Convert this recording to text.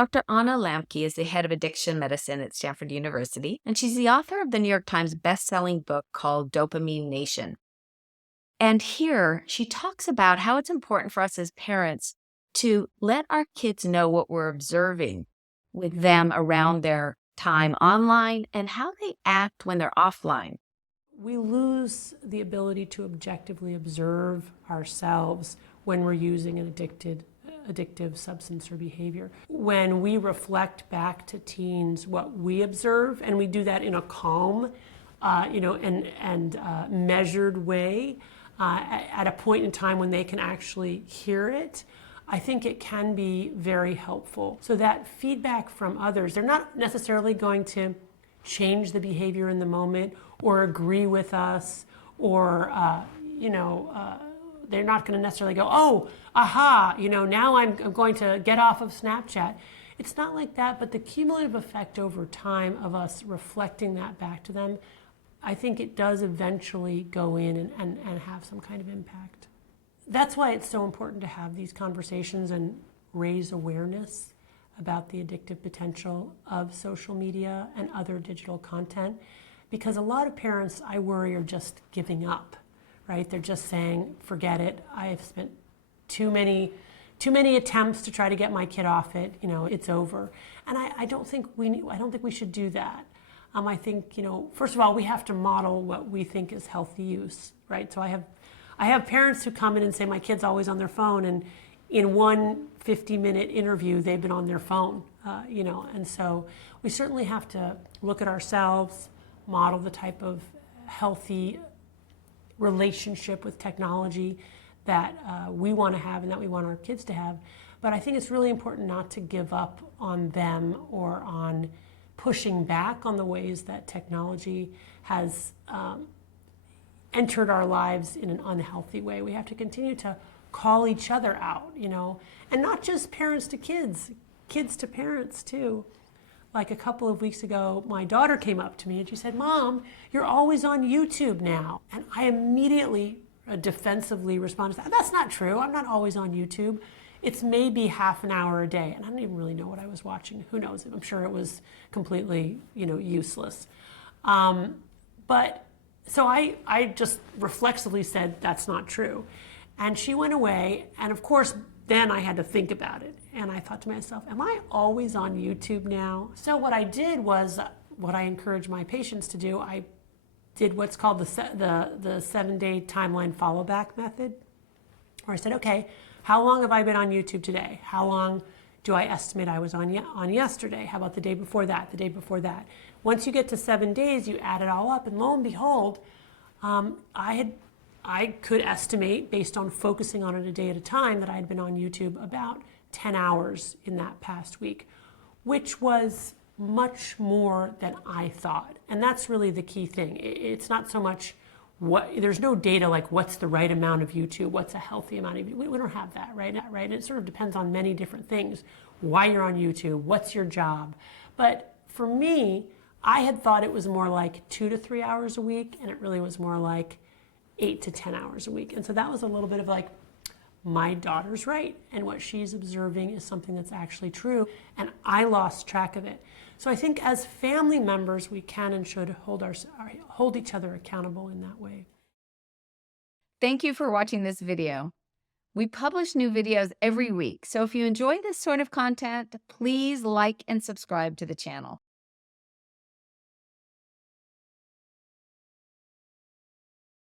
Dr. Anna Lembke is the head of addiction medicine at Stanford University, and she's the author of the New York Times best-selling book called Dopamine Nation. And here she talks about how it's important for us as parents to let our kids know what we're observing with them around their time online and how they act when they're offline. We lose the ability to objectively observe ourselves when we're using an addictive substance or behavior. When we reflect back to teens what we observe, and we do that in a calm, and measured way, at a point in time when they can actually hear it, I think it can be very helpful. So that feedback from others, they're not necessarily going to change the behavior in the moment or agree with us, or they're not going to necessarily go, oh, aha, now I'm going to get off of Snapchat. It's not like that, but the cumulative effect over time of us reflecting that back to them, I think it does eventually go in and have some kind of impact. That's why it's so important to have these conversations and raise awareness about the addictive potential of social media and other digital content, because a lot of parents, I worry, are just giving up, right? They're just saying, forget it. I have spent too many attempts to try to get my kid off it. It's over. And I don't think we should do that. I think, first of all, we have to model what we think is healthy use, right? So I have parents who come in and say, my kid's always on their phone, and in one 50-minute interview, they've been on their phone, and so we certainly have to look at ourselves, model the type of healthy relationship with technology that we want to have and that we want our kids to have. But I think it's really important not to give up on them or on pushing back on the ways that technology has entered our lives in an unhealthy way. We have to continue to call each other out, and not just parents to kids, kids to parents too. Like a couple of weeks ago, my daughter came up to me and she said, Mom, you're always on YouTube now. And I immediately defensively responded, that's not true. I'm not always on YouTube. It's maybe half an hour a day. And I don't even really know what I was watching. Who knows? I'm sure it was completely, useless. But so I just reflexively said, that's not true. And she went away. And of course, then I had to think about it. And I thought to myself, am I always on YouTube now? So what I did was what I encourage my patients to do. I did what's called the 7-day timeline follow back method, where I said, okay, how long have I been on YouTube today? How long do I estimate I was on yesterday? How about the day before that, the day before that? Once you get to 7 days, you add it all up, and lo and behold, I could estimate, based on focusing on it a day at a time, that I had been on YouTube about 10 hours in that past week, which was much more than I thought. And that's really the key thing. It's not so much there's no data like what's the right amount of YouTube, what's a healthy amount of YouTube. We don't have that, right? It sort of depends on many different things. Why you're on YouTube, what's your job. But for me, I had thought it was more like 2 to 3 hours a week, and it really was more like 8 to 10 hours a week. And so that was a little bit of like, my daughter's right, and what she's observing is something that's actually true, and I lost track of it. So I think as family members, we can and should hold each other accountable in that way. Thank you for watching this video. We publish new videos every week, so if you enjoy this sort of content, please like and subscribe to the channel.